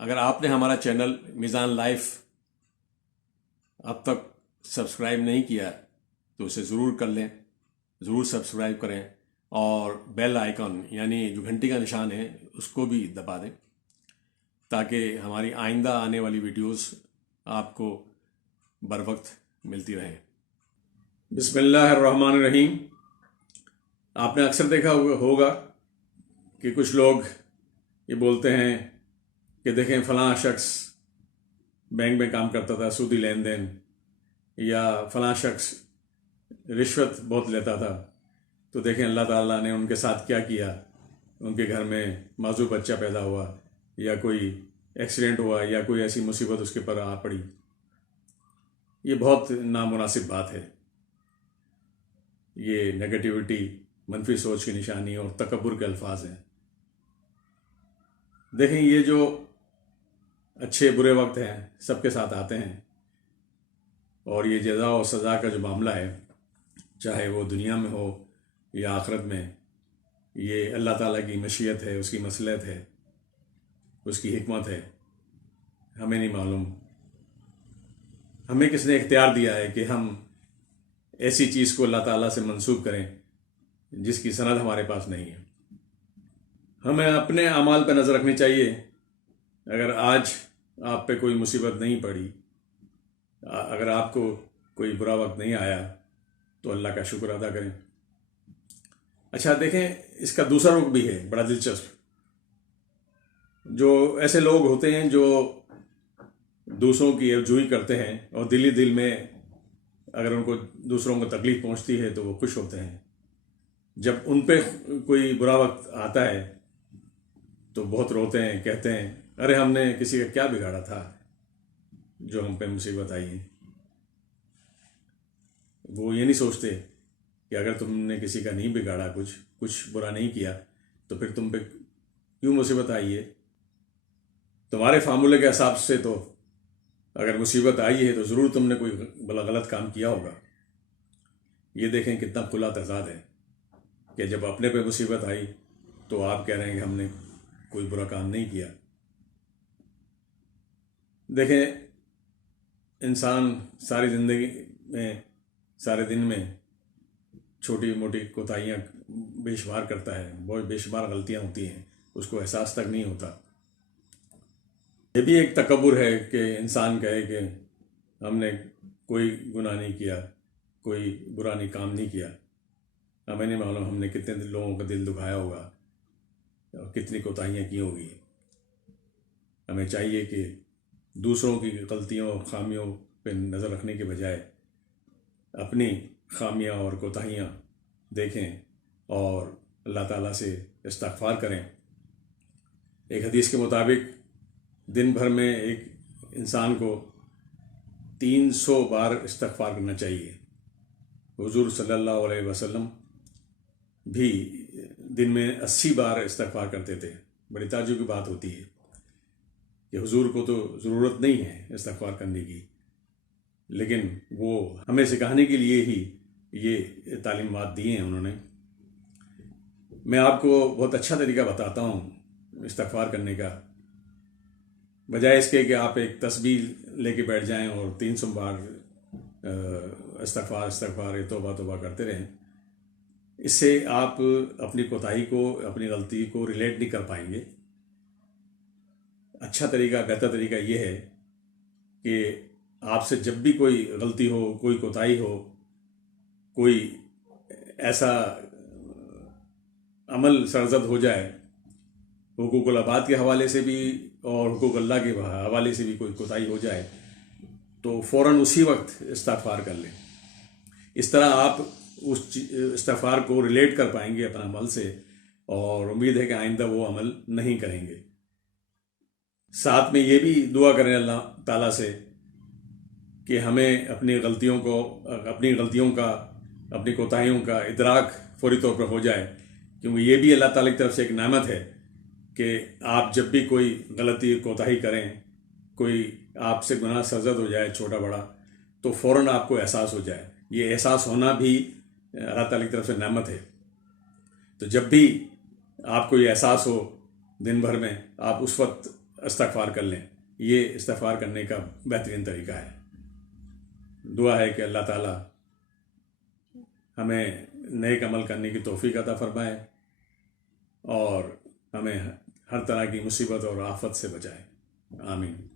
اگر آپ نے ہمارا چینل میزان لائف اب تک سبسکرائب نہیں کیا تو اسے ضرور کر لیں، ضرور سبسکرائب کریں اور بیل آئیکن یعنی جو گھنٹی کا نشان ہے اس کو بھی دبا دیں تاکہ ہماری آئندہ آنے والی ویڈیوز آپ کو بر وقت ملتی رہیں۔ بسم اللہ الرحمن الرحیم۔ آپ نے اکثر دیکھا ہوگا کہ کچھ لوگ یہ بولتے ہیں کہ دیکھیں فلاں شخص بینک میں کام کرتا تھا، سودی لین دین، یا فلاں شخص رشوت بہت لیتا تھا، تو دیکھیں اللہ تعالیٰ نے ان کے ساتھ کیا کیا، ان کے گھر میں معذور بچہ پیدا ہوا، یا کوئی ایکسیڈنٹ ہوا، یا کوئی ایسی مصیبت اس کے پر آ پڑی۔ یہ بہت نامناسب بات ہے، یہ نگیٹیوٹی، منفی سوچ کی نشانی اور تکبر کے الفاظ ہیں۔ دیکھیں یہ جو اچھے برے وقت ہیں سب کے ساتھ آتے ہیں، اور یہ جزا و سزا کا جو معاملہ ہے، چاہے وہ دنیا میں ہو یا آخرت میں، یہ اللہ تعالیٰ کی مشیت ہے، اس کی مصلحت ہے، اس کی حکمت ہے، ہمیں نہیں معلوم۔ ہمیں کس نے اختیار دیا ہے کہ ہم ایسی چیز کو اللہ تعالیٰ سے منسوب کریں جس کی سند ہمارے پاس نہیں ہے؟ ہمیں اپنے اعمال پہ نظر رکھنی چاہیے۔ اگر آج آپ پہ کوئی مصیبت نہیں پڑی، اگر آپ کو کوئی برا وقت نہیں آیا، تو اللہ کا شکر ادا کریں۔ اچھا دیکھیں، اس کا دوسرا رخ بھی ہے بڑا دلچسپ۔ جو ایسے لوگ ہوتے ہیں جو دوسروں کی عیبجوئی کرتے ہیں اور دل میں اگر ان کو دوسروں کو تکلیف پہنچتی ہے تو وہ خوش ہوتے ہیں، جب ان پہ کوئی برا وقت آتا ہے تو بہت روتے ہیں، کہتے ہیں ارے ہم نے کسی کا کیا بگاڑا تھا جو ہم پہ مصیبت آئی ہے۔ وہ یہ نہیں سوچتے کہ اگر تم نے کسی کا نہیں بگاڑا، کچھ برا نہیں کیا، تو پھر تم پہ کیوں مصیبت آئی ہے؟ تمہارے فارمولے کے حساب سے تو اگر مصیبت آئی ہے تو ضرور تم نے کوئی غلط کام کیا ہوگا۔ یہ دیکھیں کتنا کھلا تضاد ہے کہ جب اپنے پہ مصیبت آئی تو آپ کہہ رہے ہیں کہ ہم نے کوئی برا کام نہیں کیا۔ دیکھیں انسان ساری زندگی میں، سارے دن میں چھوٹی موٹی کوتاہیاں بے شمار کرتا ہے، بہت بے شمار غلطیاں ہوتی ہیں، اس کو احساس تک نہیں ہوتا۔ یہ بھی ایک تکبر ہے کہ انسان کہے کہ ہم نے کوئی گناہ نہیں کیا، کوئی برا نہیں کام نہیں کیا۔ ہمیں نہیں معلوم ہم نے کتنے لوگوں کا دل دکھایا ہوگا اور کتنی کوتاہیاں کی ہوگی۔ ہمیں چاہیے کہ دوسروں کی غلطیوں اور خامیوں پہ نظر رکھنے کے بجائے اپنی خامیاں اور کوتاہیاں دیکھیں اور اللہ تعالیٰ سے استغفار کریں۔ ایک حدیث کے مطابق دن بھر میں ایک انسان کو 300 بار استغفار کرنا چاہیے۔ حضور صلی اللہ علیہ وسلم بھی دن میں 80 بار استغفار کرتے تھے۔ بڑی تعجب کی بات ہوتی ہے کہ حضور کو تو ضرورت نہیں ہے استغفار کرنے کی، لیکن وہ ہمیں سکھانے کے لیے ہی یہ تعلیمات دی ہیں انہوں نے۔ میں آپ کو بہت اچھا طریقہ بتاتا ہوں استغفار کرنے کا، بجائے اس کے کہ آپ ایک تسبیح لے کے بیٹھ جائیں اور 300 بار استغفار توبہ کرتے رہیں۔ اس سے آپ اپنی کوتاہی کو، اپنی غلطی کو ریلیٹ نہیں کر پائیں گے۔ اچھا طریقہ، بہتر طریقہ یہ ہے کہ آپ سے جب بھی کوئی غلطی ہو، کوئی کوتاہی ہو، کوئی ایسا عمل سرزد ہو جائے، حقوق العباد کے حوالے سے بھی اور حقوق اللہ کے حوالے سے بھی کوئی کوتاہی ہو جائے، تو فوراً اسی وقت استغفار کر لیں۔ اس طرح آپ اس استغفار کو ریلیٹ کر پائیں گے اپنے عمل سے، اور امید ہے کہ آئندہ وہ عمل نہیں کریں گے۔ ساتھ میں یہ بھی دعا کریں اللہ تعالیٰ سے کہ ہمیں اپنی غلطیوں کا، اپنی کوتاہیوں کا ادراک فوری طور پر ہو جائے، کیونکہ یہ بھی اللہ تعالیٰ کی طرف سے ایک نعمت ہے کہ آپ جب بھی کوئی غلطی، کوتاہی کریں، کوئی آپ سے گناہ سرزد ہو جائے چھوٹا بڑا، تو فوراً آپ کو احساس ہو جائے۔ یہ احساس ہونا بھی اللہ تعالیٰ کی طرف سے نعمت ہے۔ تو جب بھی آپ کو یہ احساس ہو دن بھر میں، آپ اس وقت استغفار کر لیں. یہ استغفار کرنے کا بہترین طریقہ ہے. دعا ہے کہ اللہ تعالیٰ ہمیں نیک عمل کرنے کی توفیق عطا فرمائے اور ہمیں ہر طرح کی مصیبت اور آفت سے بچائے. آمین.